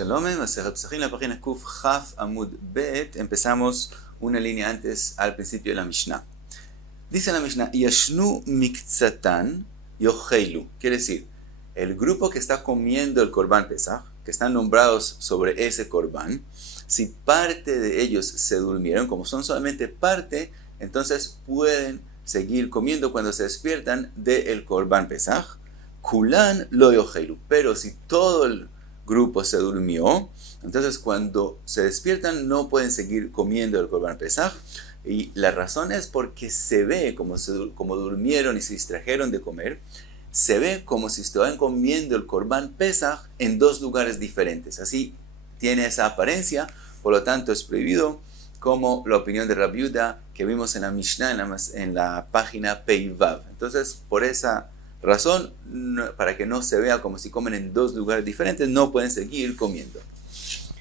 Shalom, Masejet Pesachim, la página Kuf Chaf Amud Bet. Empezamos una línea antes al principio de la Mishnah. Dice la Mishnah, Yashnu Miktzatan Yocheilu. Quiere decir, el grupo que está comiendo el Korban Pesach, que están nombrados sobre ese Korban, si parte de ellos se durmieron, como son solamente parte, entonces pueden seguir comiendo cuando se despiertan del Korban Pesach. Kulan lo yocheilu. Pero si todo el grupo se durmió, entonces cuando se despiertan no pueden seguir comiendo el Korban Pesach. Y la razón es porque se ve como durmieron y se distrajeron de comer, se ve como si estaban comiendo el Korban Pesach en dos lugares diferentes. Así tiene esa apariencia, por lo tanto es prohibido, como la opinión de Rabbi Yehuda que vimos en la Mishnah en la página Peivav. Entonces, por esa razón, para que no se vea como si comen en dos lugares diferentes, no pueden seguir comiendo.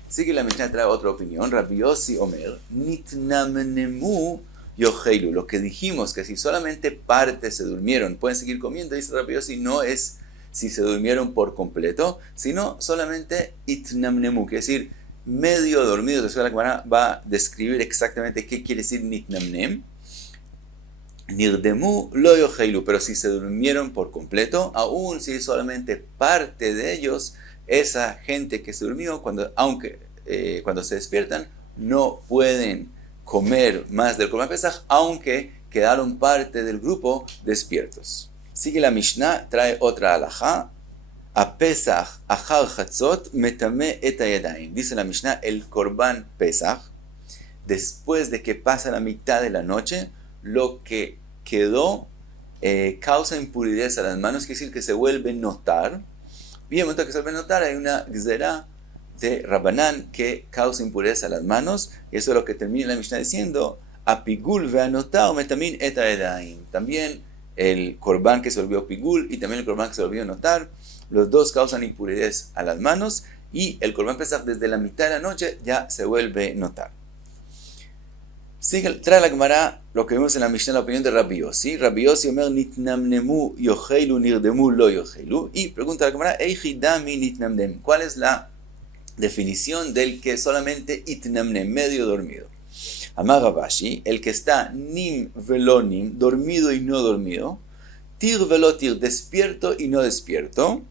Sigue la Mishnah, trae otra opinión. Rabbi Yossi Omer, Nitnamnemu Yocheilu. Lo que dijimos, que si solamente partes se durmieron, pueden seguir comiendo, dice Rabbi Yossi, no es si se durmieron por completo, sino solamente Itnamnemu, que es decir, medio dormido. Después la Gemara va a describir exactamente qué quiere decir Nitnamnem. Nirdemu lo yocheilu, pero si se durmieron por completo, aún si solamente parte de ellos, esa gente que se durmió, cuando se despiertan, no pueden comer más del Korban Pesach, aunque quedaron parte del grupo despiertos. Sigue la Mishnah, trae otra halajá. A Pesach achar chatzot metame et hayadayim. Dice la Mishnah, el Korban Pesach, después de que pasa la mitad de la noche, lo que quedó causa impureza a las manos, quiere decir que se vuelve notar. Y en el momento que se vuelve notar, hay una gzerá de Rabbanán que causa impureza a las manos. Y eso es lo que termina la Mishnah diciendo: Apigul ve'anotar metamin et haedaim. También el Korban que se volvió pigul y también el Korban que se volvió notar, los dos causan impureza a las manos. Y el Korban Pesach desde la mitad de la noche ya se vuelve notar. Sigue, trae la Gemara lo que vimos en la Mishnah, la opinión de Rabbi Yossi. Rabbi Yossi omer nitnamnemu yocheilu nirdemu lo yocheilu. Y pregunta la Gemara, Eichidami nitnamnem. ¿Cuál es la definición del que solamente itnamnem, medio dormido? Amar Ravashi, el que está nim velonim, dormido y no dormido. Tir velotir, despierto y no despierto.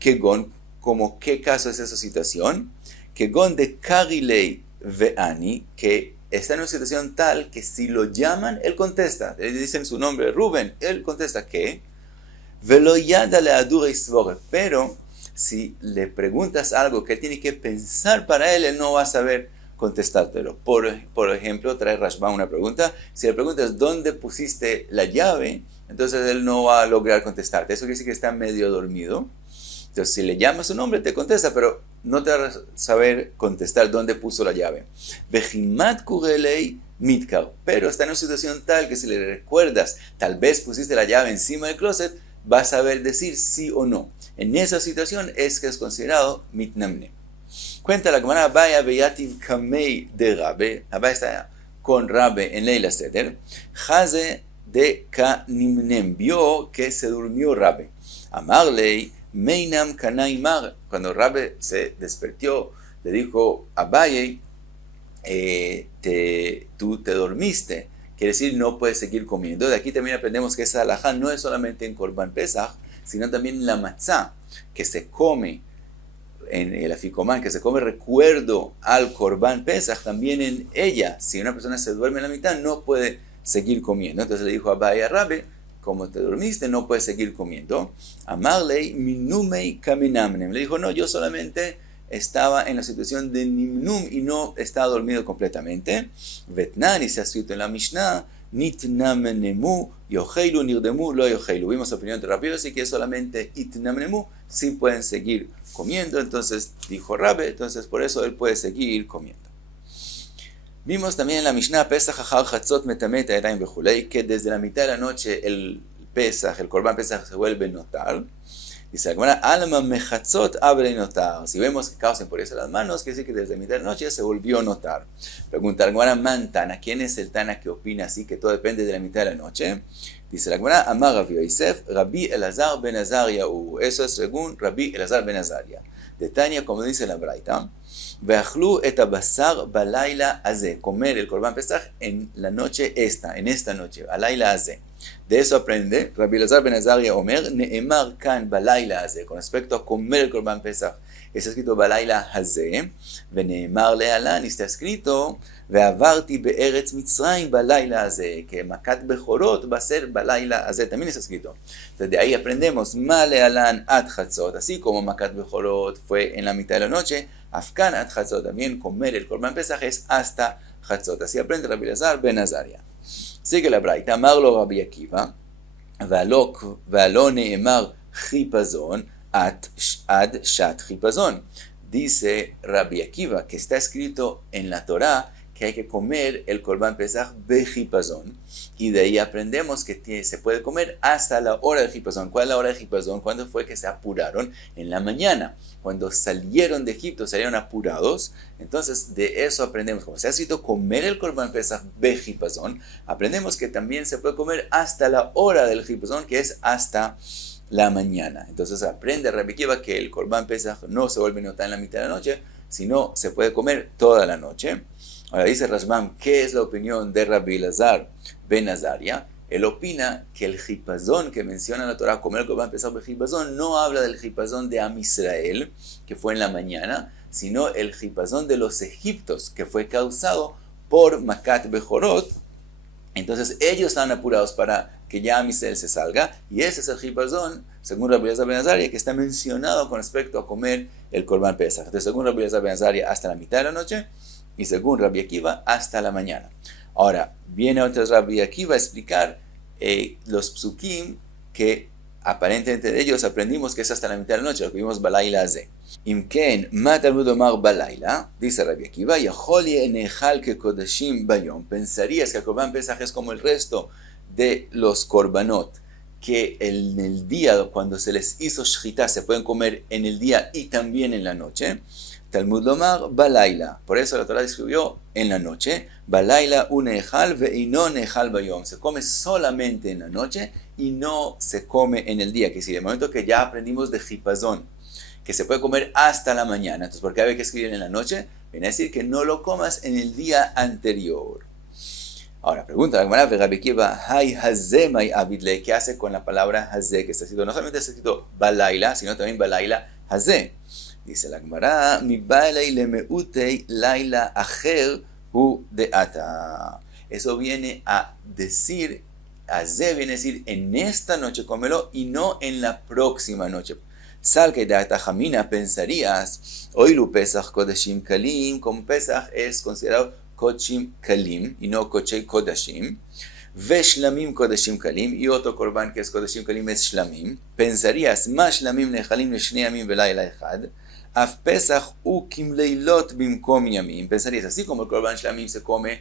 Kegon, como qué caso es esa situación. Kegon de karilei veani, que está en una situación tal que si lo llaman, él contesta. Le dicen su nombre, Rubén, él contesta que pero si le preguntas algo que él tiene que pensar para él no va a saber contestártelo. Por ejemplo, trae Rashba una pregunta. Si le preguntas dónde pusiste la llave, entonces él no va a lograr contestarte. Eso quiere decir que está medio dormido. Entonces, si le llamas su nombre, te contesta, pero no te va a saber contestar dónde puso la llave. Vejimat kurelei mitkar. Pero está en una situación tal que si le recuerdas, tal vez pusiste la llave encima del closet, va a saber decir sí o no. En esa situación es que es considerado mitnamne. Cuenta la Gemara, vaya beyativ kamei de Rabbe. Abba está con Rabbe en Leila Seder. Haze de kanimnem. Vio que se durmió Rabbe. Amarlei Meinam Kanaimar, cuando Rabbe se despertó, le dijo a Abaye, tú te dormiste, quiere decir no puedes seguir comiendo. De aquí también aprendemos que esa halajá no es solamente en Korban Pesach, sino también en la matzá, que se come en el aficomán, que se come recuerdo al Korban Pesach, también en ella, si una persona se duerme en la mitad, no puede seguir comiendo. Entonces le dijo a Abaye a Rabbe, como te dormiste, no puedes seguir comiendo. Amarlei minumei kaminamnem. Le dijo, no, yo solamente estaba en la situación de nimnum y no estaba dormido completamente. Vetnan, y se ha escrito en la Mishnah, nitnamnemu yocheilu nirdemu lo yocheilu. Vimos la opinión de Rabbi Yossi que solamente itnamnemu sí pueden seguir comiendo. Entonces dijo Rabbe, entonces por eso él puede seguir comiendo. Vimos también en la Mishnah Pesach achar chatzot metamet hayadayim vechulei, que desde la mitad de la noche el Pesach, el Korban Pesach se vuelve notar. Dice la Gemara, alma mechatzot abre notar. Si vemos que causa impureza las manos, quiere decir que desde la mitad de la noche se volvió notar. Pregunta la Gemara, man Tana, ¿quién es el Tana que opina así que todo depende de la mitad de la noche? Dice la Gemara, amar Rabbi Yosef, Rabbi Elazar ben Azariah. Eso es según Rabbi Elazar ben Azariah. De Tania, como dice la Braita, Ve'achlu et abasar balayla haze, comer el Korban Pesach en la noche en esta noche, alayla haze. De eso aprende Rabbi Elazar ben Azaria Omer, Ne'emar kan balayla haze, con respecto a comer el Korban Pesach. Está escrito balayla haze, ve'ne'emar le'alan, está escrito ve'avarti be'eretz Mitzrayim balayla haze, que makat bechorot va a ser balayla haze, también está escrito. Entonces de ahí aprendemos ma le'alan at chatzot, así como makat bechorot fue en la mitad de la noche, afkan at chatzot, también comer el Korban Pesach es hasta chatzot. Así aprende Rabbi Elazar ben Azaria. Sigue la Braita, Marlo Rabbi Akiva, Ve'alo ne'emar chipazon ad shat chipazon. Dice Rabbi Akiva que está escrito en la Torá que hay que comer el Korban Pesach bechipazon, y de ahí aprendemos que se puede comer hasta la hora de chipazon. ¿Cuál es la hora de chipazon? ¿Cuándo fue que se apuraron? En la mañana, cuando salieron de Egipto, salieron apurados. Entonces de eso aprendemos, como se ha escrito comer el Korban Pesach bechipazon, aprendemos que también se puede comer hasta la hora del chipazon, que es hasta la mañana. Entonces aprende Rabbi Akiva que el Korban Pesach no se vuelve notar en la mitad de la noche, sino se puede comer toda la noche. Ahora dice Rashbam, ¿qué es la opinión de Rabbi Elazar ben Azaria? Él opina que el chipazón que menciona la Torah, comer el Korban Pesach bechipazón, no habla del chipazón de Am Israel, que fue en la mañana, sino el chipazón de los egipcios, que fue causado por Makat Bechorot. Entonces ellos estaban apurados para que ya Am Israel se salga, y ese es el chipazón, según Rabbi Elazar ben Azaria, que está mencionado con respecto a comer el Korban Pesach. Entonces, según Rabbi Elazar ben Azaria, hasta la mitad de la noche, y según Rabbi Akiva, hasta la mañana. Ahora, viene otra Rabbi Akiva a explicar los psukim que aparentemente de ellos aprendimos que es hasta la mitad de la noche, lo que vimos balayla haze. Imken, ma talmud omar balayla, dice Rabbi Akiva, yachol yenechal ke kodashim bayom, pensarías que el Korban Pesach es como el resto de los korbanot, que en el día cuando se les hizo shchita se pueden comer en el día y también en la noche. Talmud lomar balayla, por eso la Torah describió en la noche, balayla unehal ve'ino nehal bayom, se come solamente en la noche y no se come en el día, que si de momento que ya aprendimos de chipazón, que se puede comer hasta la mañana, entonces ¿por qué había que escribir en la noche? Viene a decir que no lo comas en el día anterior. Ahora, pregunta la Gemara, Rabbi Akiva, hay haze may avidle, ¿qué hace con la palabra haze? Que está escrito, no solamente está escrito balayla, sino también balayla haze. Dice la Gemara, mi bailei lemeutei laila acher hu deata. Eso viene a decir, haze viene a decir, en esta noche cómelo y no en la próxima noche. Sal que deata jamina, pensarías, oilu pesach kodashim kalim, como pesach es considerado kodashim kalim y no kochei kodashim. Veshlamim kodashim kalim, y otro korban que es kodashim kalim es shlamim. Pensarías, ma shlamim nechalim leshnei yamim velayla echad. Af pesach u kim leilot bimkom yamim. Pensarías, así como el korban shlamim se come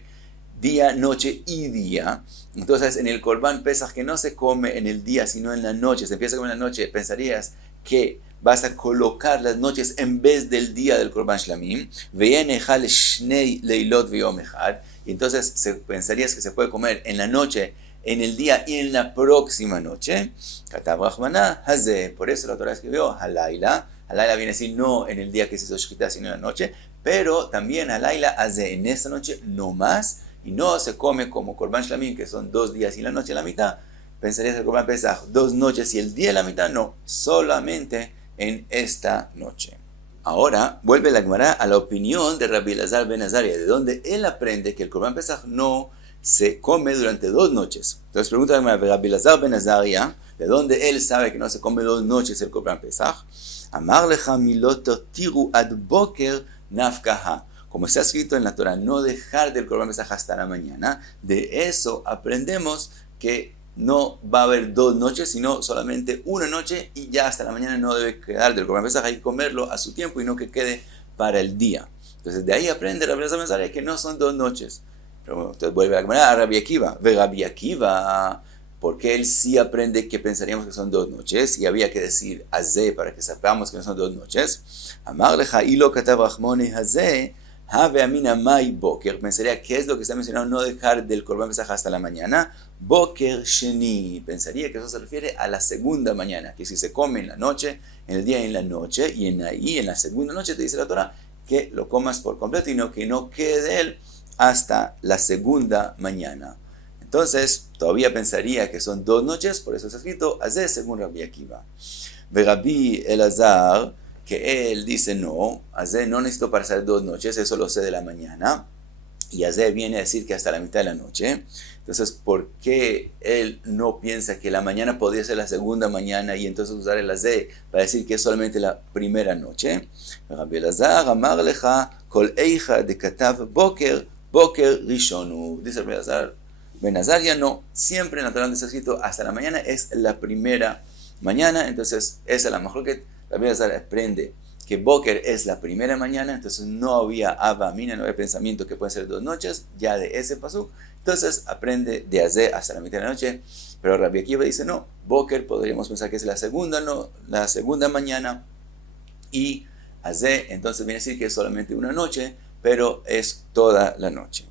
día, noche y día. Entonces en el korban pesach que no se come en el día sino en la noche, se empieza a comer en la noche, pensarías que vas a colocar las noches en vez del día del korban shlamim. Ve'enechal shnei leilot v'yom echad. Y entonces pensarías que se puede comer en la noche, en el día y en la próxima noche. Katav Rachmana haze. Por eso la Torah escribió halayla. Halayla viene a decir no en el día que se hizo shchita, sino en la noche. Pero también halayla haze, en esta noche no más. Y no se come como korban shlamim, que son 2 días y la noche la mitad. Pensarías que el korban pesach 2 noches y el día y la mitad. No, solamente en esta noche. Ahora vuelve la Gemara a la opinión de Rabbi Elazar ben Azaria, de donde él aprende que el Korban Pesach no se come durante 2 noches. Entonces pregunta a Rabbi Elazar ben Azaria, de donde él sabe que no se come 2 noches el Korban Pesach. Amar lecha milot tiru ad boker nafkaha. Como está escrito en la Torah, no dejar del Korban Pesach hasta la mañana. De eso aprendemos que no va a haber 2 noches, sino solamente 1 noche, y ya hasta la mañana no debe quedar del Korban Pesach, hay que comerlo a su tiempo y no que quede para el día. Entonces de ahí aprende Rabbi Elazar ben Azaria que no son 2 noches. Pero bueno, entonces vuelve a Rabbi Akiva. Ve Rabbi Akiva, porque él sí aprende que pensaríamos que son 2 noches, y había que decir haze para que sepamos que no son 2 noches. Amar lecha ilo katav rachmoni haze, Have amina mai boker, pensaría, ¿qué es lo que está mencionado? No dejar del Korban Pesaj hasta la mañana. Boker sheni, pensaría que eso se refiere a la segunda mañana, que si se come en la noche, en el día y en la noche, y en la segunda noche te dice la Torah que lo comas por completo y que no quede de él hasta la segunda mañana. Entonces, todavía pensaría que son 2 noches, por eso está escrito Azeh según Rabbi Akiva. Ve Rabbi Elazar, que él dice no, Azeh no necesito para hacer 2 noches, eso lo sé de la mañana, y Azeh viene a decir que hasta la mitad de la noche. Entonces, ¿por qué él no piensa que la mañana podría ser la segunda mañana y entonces usar el Azeh para decir que es solamente la primera noche? Rabbi Elazar, Amar lecha, kol eicha de katav boker, boker rishonu. Dice Rabbi Elazar, Ben Azaria no, siempre en la Torah está escrito hasta la mañana es la primera mañana, entonces esa es la mejor que Rabbi Elazar aprende que Boker es la primera mañana, entonces no había Abba Mina, no había pensamiento que pueden ser 2 noches, ya de ese pasuk, entonces aprende de Azeh hasta la mitad de la noche, pero Rabbi Akiva dice no, Boker podríamos pensar que es la segunda mañana, y Azeh entonces viene a decir que es solamente una noche, pero es toda la noche.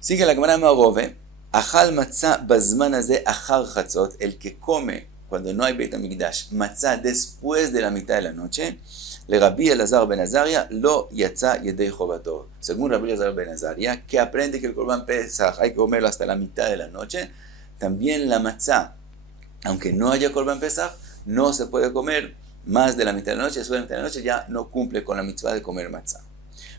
Sigue la Gemara Marove, Achal matzah bazman hazeh achar chatzot, el que come cuando no hay Beit HaMikdash, matzah después de la mitad de la noche, le Rabbi Elazar ben Azaria lo yatza yedei chovato. Según Rabbi Elazar ben Azaria, que aprende que el Korban Pesach hay que comerlo hasta la mitad de la noche, también la matzah, aunque no haya Korban Pesach, no se puede comer más de la mitad de la noche, después de la mitad de la noche ya no cumple con la mitzvah de comer matzah.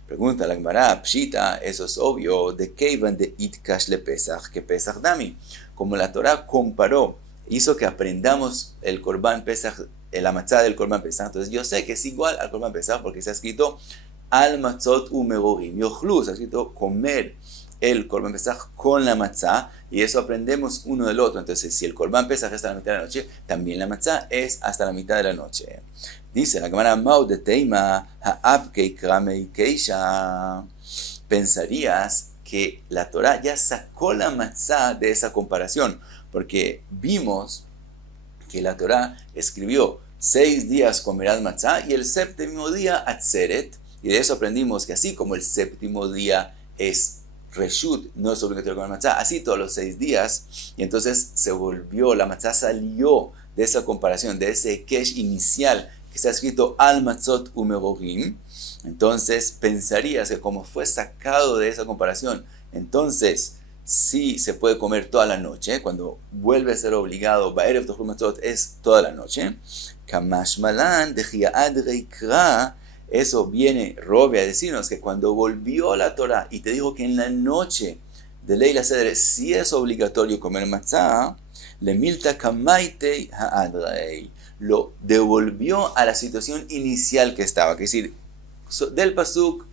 Pregunta la Gemara, Pshita, eso es obvio, de Keivan de Itkash le Pesach, que Pesach Dami. Como la Torah comparó, hizo que aprendamos el Korban Pesach, la matzah del Korban Pesach, entonces yo sé que es igual al Korban Pesach porque se ha escrito al matzot umegorim, yochlu, se ha escrito comer el Korban Pesach con la matzah, y eso aprendemos uno del otro. Entonces, si el Korban Pesach es hasta la mitad de la noche, también la matzah es hasta la mitad de la noche. Dice la Gemara, Mau de Teima, Ha'abkei Kramei Keisha. Pensarías que la Torah ya sacó la matzah de esa comparación, porque vimos que la Torah escribió 6 días comerás matzah y el séptimo día atzeret, y de eso aprendimos que así como el séptimo día es reshut, no es obligatorio comer matzah, así todos los 6 días, y entonces se volvió, la matzah salió de esa comparación, de ese kesh inicial que está escrito al matzot umegorim. Entonces pensarías que como fue sacado de esa comparación, entonces sí se puede comer toda la noche, cuando vuelve a ser obligado, ba'erev tochlu matzot es toda la noche. Kamash malan dejia'ad reikra, eso viene Robe a decirnos que cuando volvió la Torah y te dijo que en la noche de Leila Seder sí es obligatorio comer matzah, le milta kamaitei ha'adrei, lo devolvió a la situación inicial que estaba, que es decir, del pasuk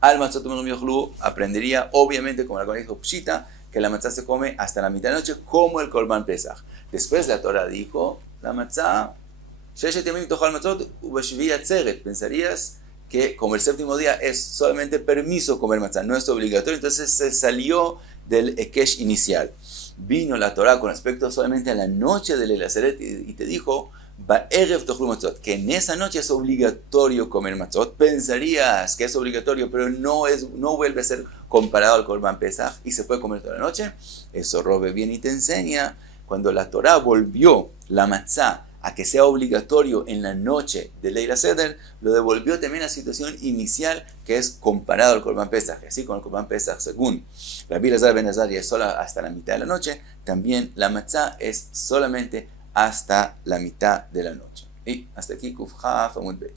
al matzot umegorim yochlu aprendería obviamente como la Gemara dijo Pshita, que la matzah se come hasta la mitad de la noche como el Korban Pesach. Después la Torah dijo, la matzah, pensarías que como el séptimo día es solamente permiso comer matzah, no es obligatorio, entonces se salió del Ekesh inicial. Vino la Torah con respecto solamente a la noche de Leila Seret y te dijo, ba'erev tochlu matzot, que en esa noche es obligatorio comer matzot. Pensarías que es obligatorio, pero no vuelve a ser comparado al Korban Pesach y se puede comer toda la noche. Eso Robe viene y te enseña, cuando la Torah volvió la matzah a que sea obligatorio en la noche de Leila Seder, lo devolvió también a la situación inicial que es comparado al Korban Pesach. Así como el Korban Pesach, según Rabbi Elazar ben Azaria, es solo hasta la mitad de la noche, también la matzah es solamente hasta la mitad de la noche. Y hasta aquí, Kuf Chaf Amud Bet.